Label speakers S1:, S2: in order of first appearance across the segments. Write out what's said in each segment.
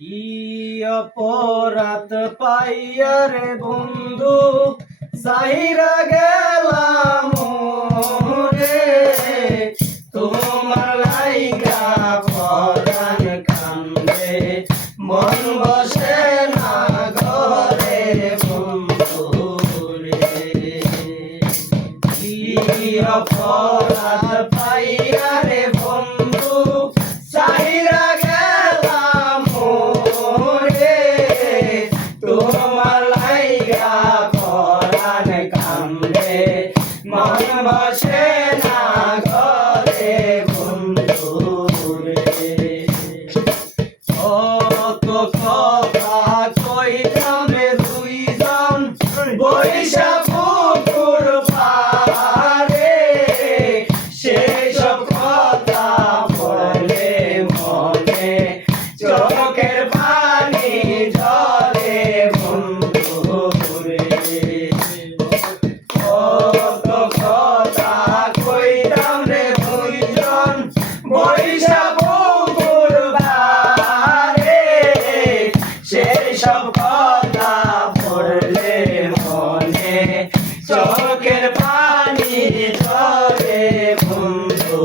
S1: কি অপরাধ পাইয়া রে বন্ধু? সাইরা গেলাম রে তোমার লাইগা পরাণ কান্দে। মন বসে না ঘরে বন্ধু রে। কি অপরাধ সব কথা পড়লে মনে, চোখের পানি ধরে বন্ধু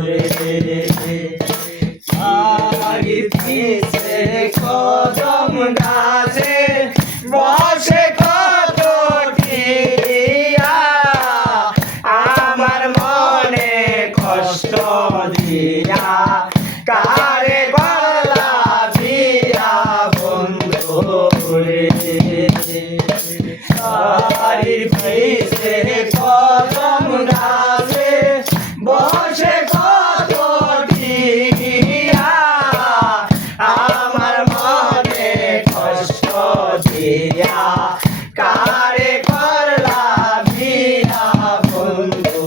S1: রে আগে পিছে কদম গাছে বসে আমার মনে কষ্ট দিয়া, কারে বাড়ির পিছে কদম গাছে বসে কত আমার মনে কষ্ট দিয়া কারে করলা বিয়া বন্ধু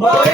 S1: কত